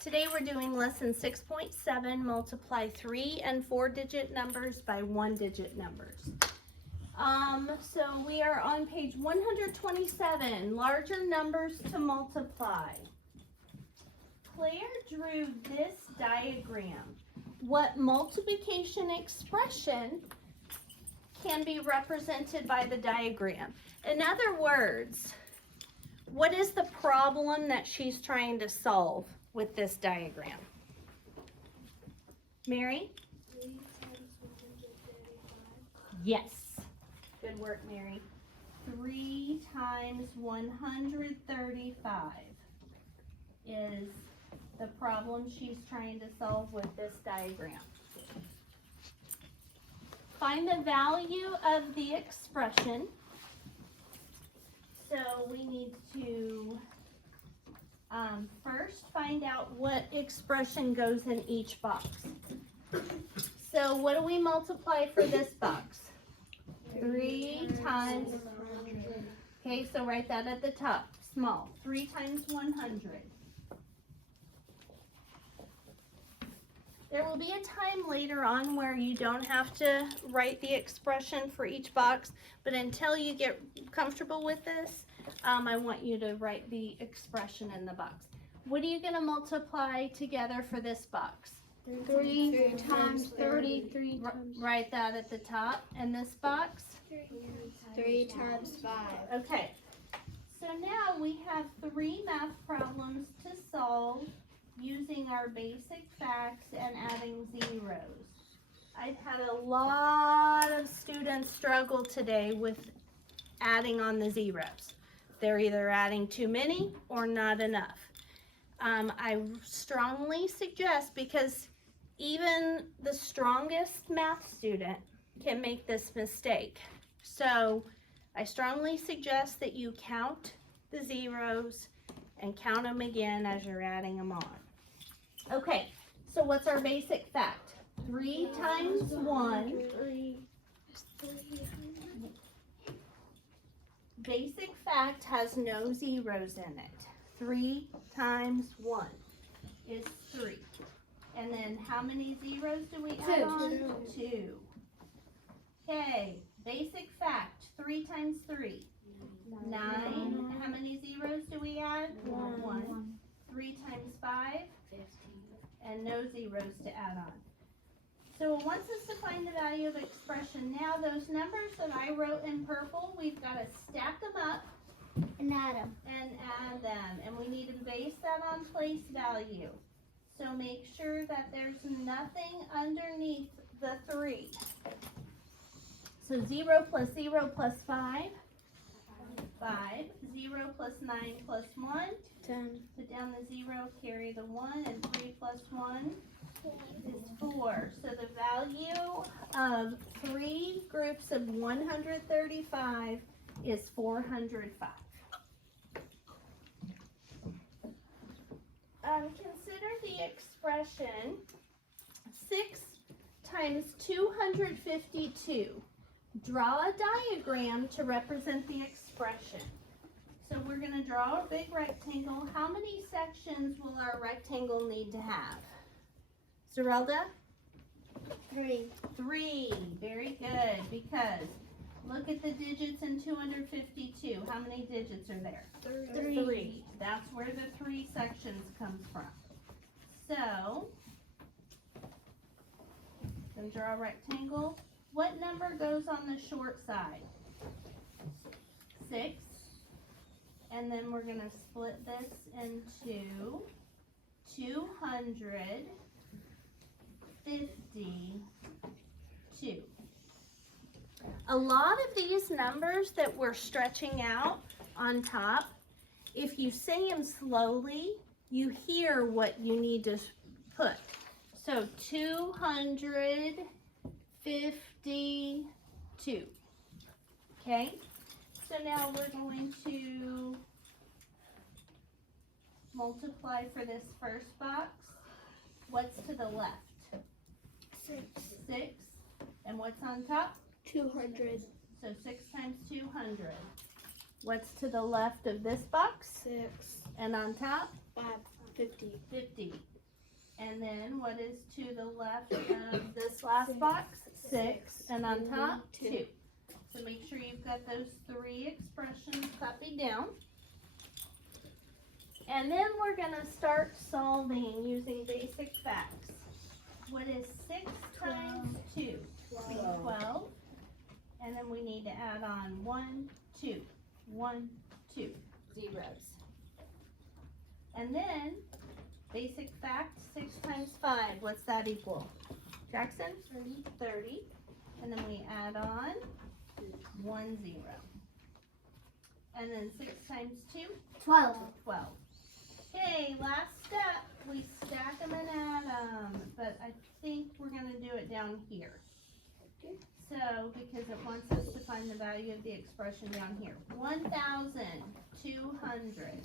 Today we're doing lesson 6.7, multiply 3 and 4-digit numbers by 1-digit numbers. So we are on page 127, larger numbers to multiply. Claire drew this diagram. What multiplication expression can be represented by the diagram? In other words, what is the problem that she's trying to solve with this diagram? Mary? 3 times 135. Yes. Good work, Mary. 3 times 135 is the problem she's trying to solve with this diagram. Find the value of the expression. So we need to first find out what expression goes in each box. So what do we multiply for this box? 3 times, okay, so write that at the top, small. 3 times 100. There will be a time later on where you don't have to write the expression for each box, but until you get comfortable with this, I want you to write the expression in the box. What are you going to multiply together for this box? 3 times 30. 3 times. Write that at the top. And this box? 3 times 5. Okay. So now we have 3 math problems to solve using our basic facts and adding zeros. I've had a lot of students struggle today with adding on the zeros. They're either adding too many or not enough. I strongly suggest, because even the strongest math student can make this mistake. So I strongly suggest that you count the zeros and count them again as you're adding them on. Okay, so what's our basic fact? 3 times 1. Basic fact has no zeros in it. 3 times 1 is 3. And then how many zeros do we add on? 2. Okay, basic fact, 3 times 3. 9. How many zeros do we add? 1. 3 times 5? 15. And no zeros to add on. So it wants us to find the value of expression. Now those numbers that I wrote in purple, we've got to stack them up And add them. and add them. And we need to base that on place value. So make sure that there's nothing underneath the 3. So 0 plus 0 plus 5. 5. 0 plus 9 plus 1. 10. Put down the 0, carry the 1, and 3 plus 1 is 4. So the value of 3 groups of 135 is 405. Consider the expression 6 times 252. Draw a diagram to represent the expression. So we're going to draw a big rectangle. How many sections will our rectangle need to have? Zerelda? 3. 3. Very good, because look at the digits in 252. How many digits are there? 3. 3. That's where the 3 sections comes from. So, then draw a rectangle. What number goes on the short side? 6. And then we're going to split this into 252. A lot of these numbers that we're stretching out on top, if you say them slowly, you hear what you need to put. So 252. Okay? So now we're going to multiply for this first box. What's to the left? 6. 6. And what's on top? 200. So 6 times 200. What's to the left of this box? 6. And on top? 5. 50. 50. And then what is to the left of this last box? 6. And on top, 2. So make sure you've got those 3 expressions copied down. And then we're going to start solving using basic facts. What is 6 times 2? 12. And then we need to add on 1, 2. 1, 2. Zeros. And then, basic fact, 6 times 5, what's that equal? Jackson? 30. 30. And then we add on 1 0. And then 6 times 2? 12. 12. Okay, last step. We stack them and add them. But I think we're going to do it down here. So, because it wants us to find the value of the expression down here. 1,200.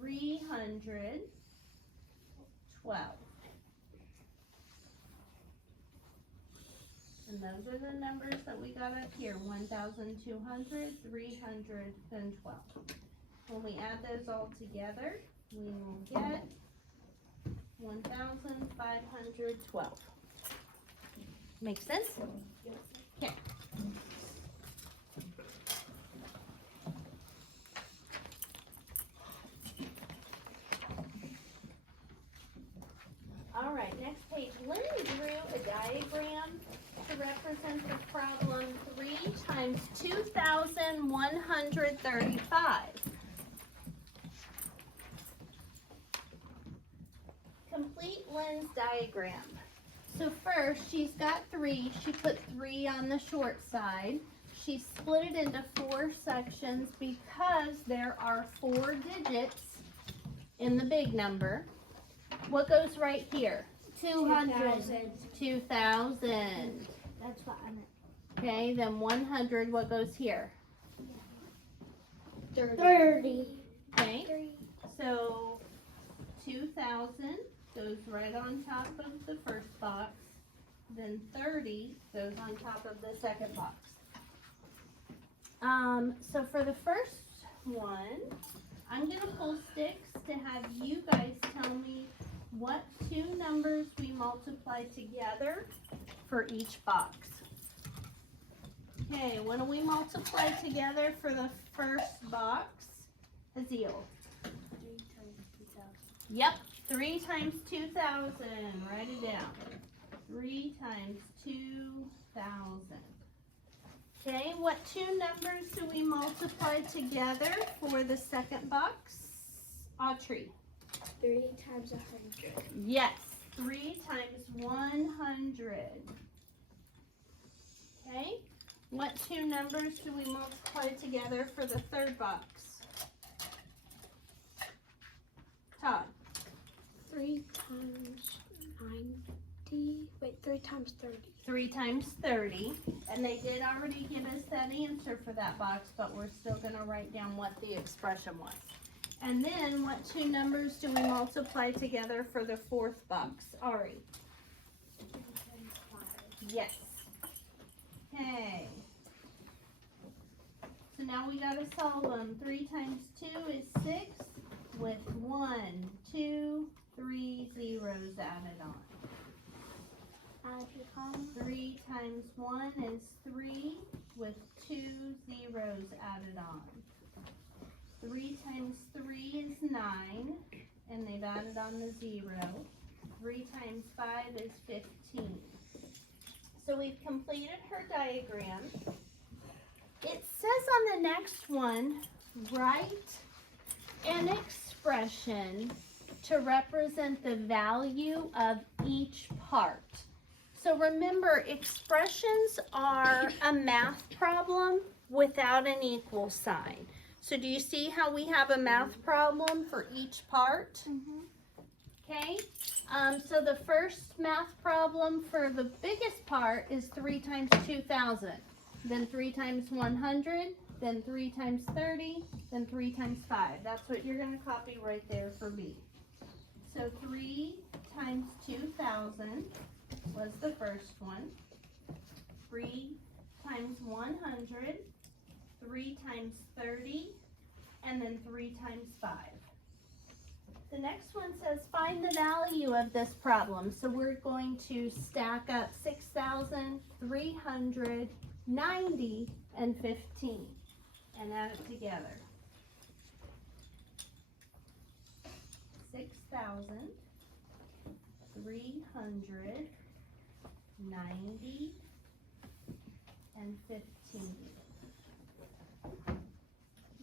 312. And those are the numbers that we got up here. 1,200, 312. When we add those all together, we will get 1,512. Make sense? Okay. All right, next page. Lynn drew a diagram to represent the problem 3 times 2,135. Complete Lynn's diagram. So first, she's got 3. She put 3 on the short side. She split it into 4 sections because there are 4 digits in the big number. What goes right here? 200. 2,000. That's what I meant. Okay, then 100, what goes here? 30. Okay, so 2,000 goes right on top of the first box. Then 30 goes on top of the second box. So for the first one, I'm going to pull sticks to have you guys tell me what 2 numbers we multiply together for each box. Okay, what do we multiply together for the first box? Haziel. 3 times 2,000. Yep, 3 times 2,000. Write it down. 3 times 2,000. Okay, what 2 numbers do we multiply together for the second box? Autrey. 3 times 100. Yes, 3 times 100. Okay, what 2 numbers do we multiply together for the third box? Todd. 3 times 90. Wait, 3 times 30. 3 times 30. And they did already give us that answer for that box, but we're still going to write down what the expression was. And then what 2 numbers do we multiply together for the fourth box? Ari. 3 times 5. Yes. Okay. So now we got to solve them. 3 times 2 is 6 with 1, 2, 3 zeros added on. Add your column. 3 times 1 is 3 with 2 zeros added on. 3 times 3 is 9, and they've added on the 0. 3 times 5 is 15. So we've completed her diagram. It says on the next one, write an expression to represent the value of each part. So remember, expressions are a math problem without an equal sign. So do you see how we have a math problem for each part? Okay, so the first math problem for the biggest part is 3 times 2,000, then 3 times 100, then 3 times 30, then 3 times 5. That's what you're going to copy right there for B. So 3 times 2,000 was the first one. 3 times 100, 3 times 30, and then 3 times 5. The next one says find the value of this problem. So we're going to stack up 6,390 and 15 and add it together. 6,390 and 15.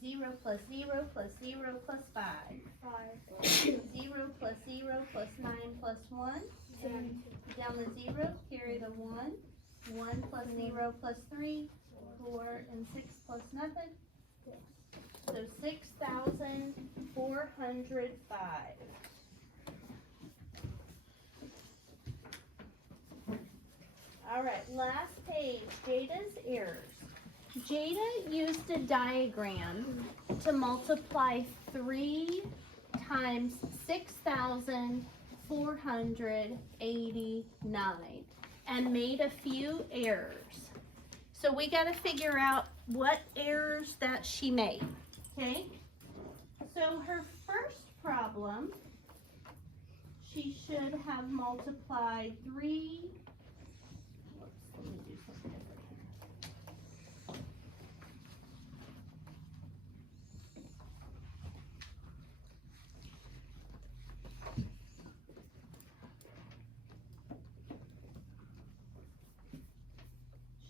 0 plus 0 plus 0 plus 5. 0 plus 0 plus 9 plus 1. Down the 0, carry the 1. 1 plus 0 plus 3. 4 and 6 plus nothing. So 6,405. All right, last page, Jada's errors. Jada used a diagram to multiply 3 times 6,489 and made a few errors. So we got to figure out what errors that she made, okay? So her first problem, she should have multiplied 3, let me do something different here.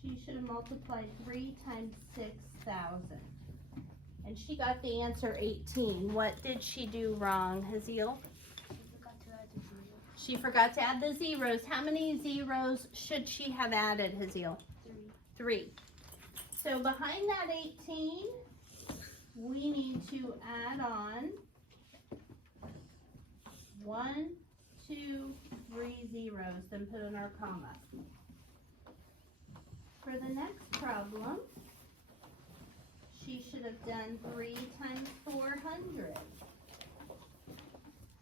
She should have multiplied 3 times 6,000. And she got the answer 18. What did she do wrong, Haziel? She forgot to add the zeros. How many zeros should she have added, Haziel? 3. So behind that 18, we need to add on 1, 2, 3 zeros, then put in our comma. For the next problem, she should have done 3 times 400.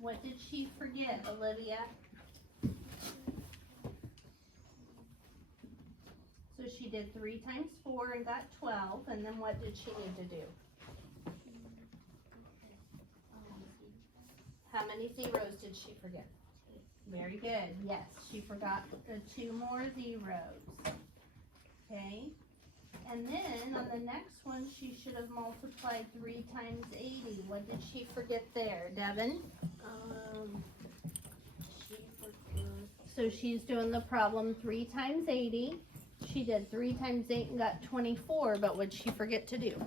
What did she forget, Olivia? So she did 3 times 4 and got 12, and then what did she need to do? How many zeros did she forget? Very good, yes, she forgot the 2 more zeros. Okay, and then on the next one, she should have multiplied 3 times 80. What did she forget there, Devin? She forgot. So she's doing the problem 3 times 80. She did 3 times 8 and got 24, but what did she forget to do?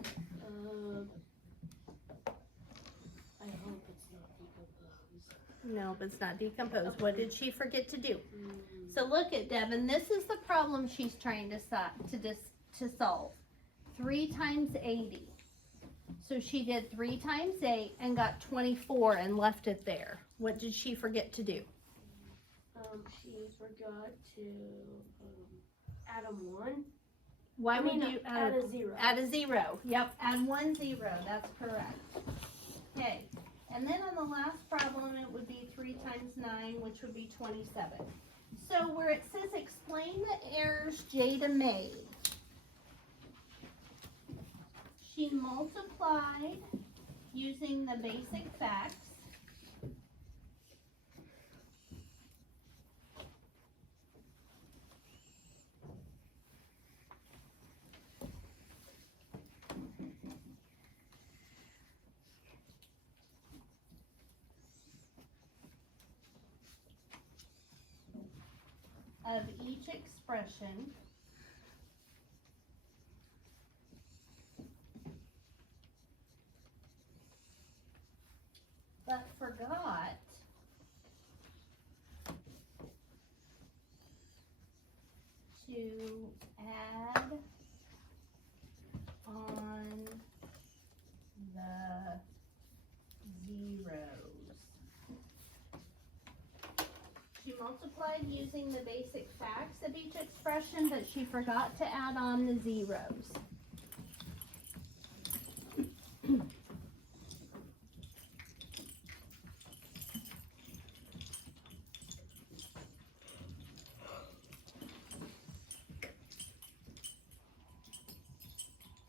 I hope it's not decomposed. No, it's not decomposed. What did she forget to do? So look at Devin. This is the problem she's trying to solve. 3 times 80. So she did 3 times 8 and got 24 and left it there. What did she forget to do? She forgot to add a 1. Why would you add a 0? Add a 0. Yep, add 1 0. That's correct. Okay, and then on the last problem, it would be 3 times 9, which would be 27. So where it says explain the errors Jada made, she multiplied using the basic facts. Of each expression, but forgot to add on the zeros. She multiplied using the basic facts of each expression, but she forgot to add on the zeros.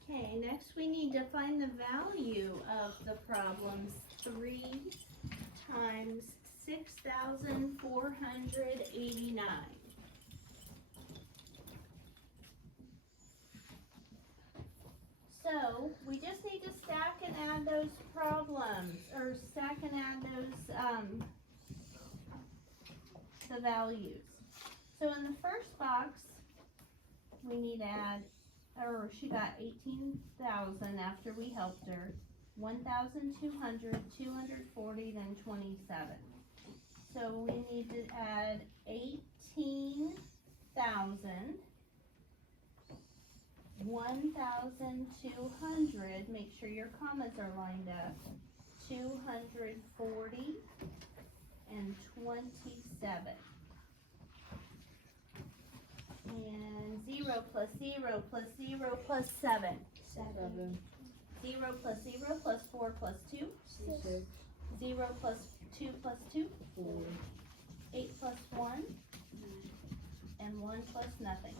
Okay, next we need to find the value of the problems 3 times 6,489. So we just need to stack and add those problems, or stack and add those, the values. So in the first box, we need to add, or she got 18,000 after we helped her, 1,200, 240, then 27. So we need to add 18,000, 1,200, make sure your commas are lined up, 240, and 27. And 0 plus 0 plus 0 plus 7. 7. 0 plus 0 plus 4 plus 2. 6. 0 plus 2 plus 2. 4. 8 plus 1. And 1 plus nothing.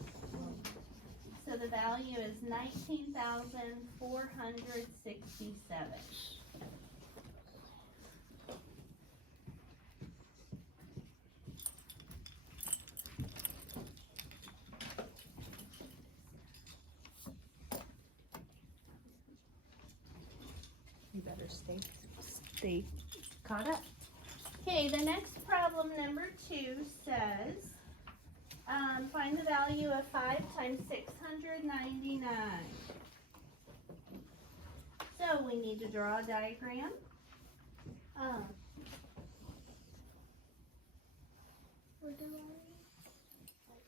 So the value is 19,467. You better stay caught up. Okay, the next problem, number 2, says, find the value of 5 times 699. So we need to draw a diagram.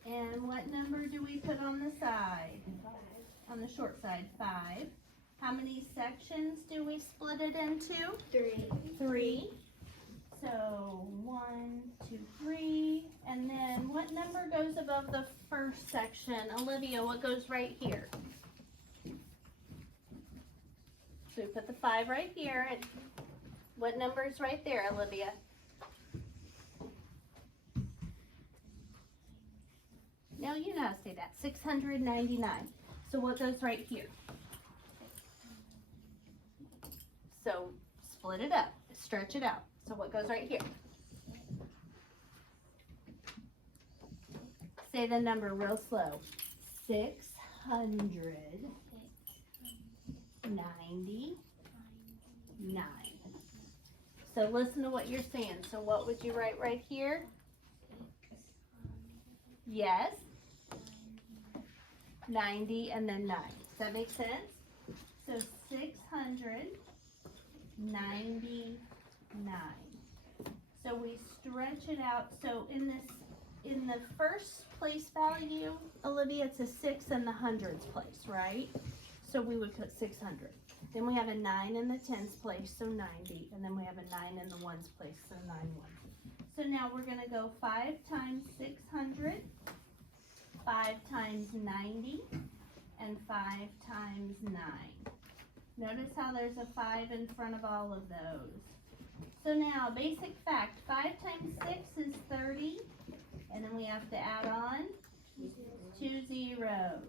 And what number do we put on the side? On the short side, 5. How many sections do we split it into? 3. 3. So 1, 2, 3. And then what number goes above the first section? Olivia, what goes right here? So we put the 5 right here. And what number is right there, Olivia? No, you know how to say that. 699. So what goes right here? So split it up, stretch it out. So what goes right here? Say the number real slow. 699. So listen to what you're saying. So what would you write right here? Yes. 90 and then 9. Does that make sense? So 699. So we stretch it out. So in the first place value, Olivia, it's a 6 in the hundreds place, right? So we would put 600. Then we have a 9 in the tens place, so 90. And then we have a 9 in the ones place, so 91. So now we're going to go 5 times 600, 5 times 90, and 5 times 9. Notice how there's a 5 in front of all of those. So now, basic fact, 5 times 6 is 30, and then we have to add on 2 zeros.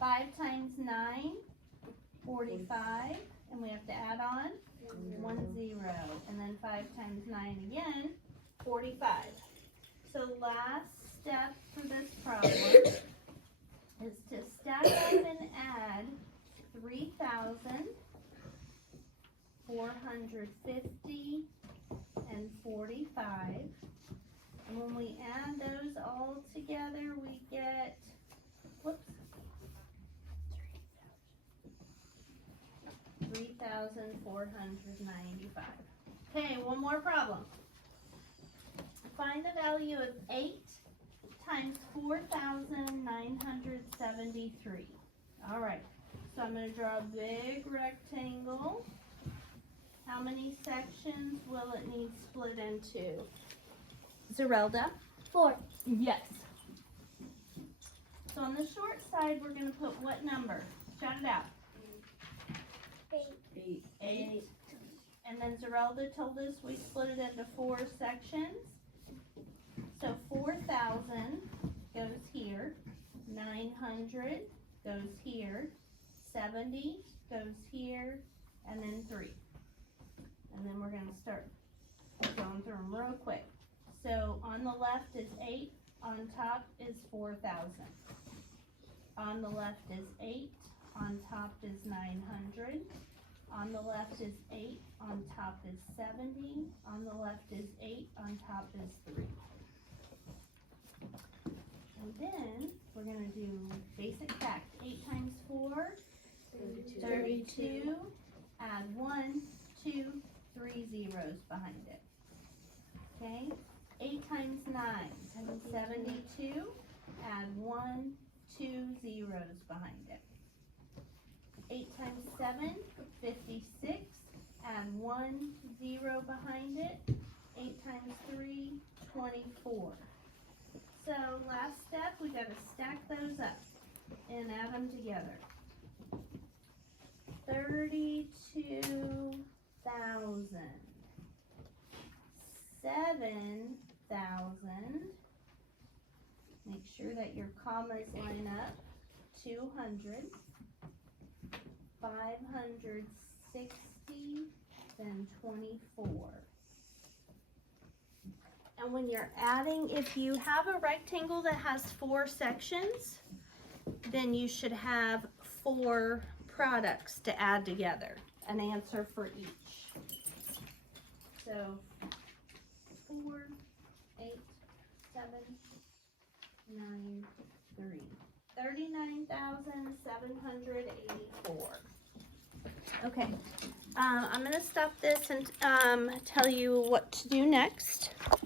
5 times 9, 45, and we have to add on 1 zero. And then 5 times 9 again, 45. So last step for this problem is to stack up and add 3,450 and 45. And when we add those all together, we get, whoops, 3,495. Okay, one more problem. Find the value of 8 times 4,973. All right, so I'm going to draw a big rectangle. How many sections will it need split into? Zerelda? 4. Yes. So on the short side, we're going to put what number? Shout it out. 8. 8. And then Zerelda told us we split it into 4 sections. So 4,000 goes here, 900 goes here, 70 goes here, and then 3. And then we're going to start them real quick. So on the left is 8, on top is 4,000. On the left is 8, on top is 900. On the left is 8, on top is 70. On the left is 8, on top is 3. And then we're gonna do basic facts. 8 times 4, 32. Add 1, 2, 3 zeros behind it. Okay? 8 times 9, 72. Add 1, 2 zeros behind it. 8 times 7, 56. Add 1 0 behind it. 8 times 3, 24. So last step, we gotta stack those up and add them together. 32,000. 7,000. Make sure that your commas line up. 200. 560. Then 24. And when you're adding, if you have a rectangle that has 4 sections, then you should have 4 products to add together, an answer for each. So 4, 8, 7, 9, 3. 39,784. Okay, I'm going to stop this and tell you what to do next.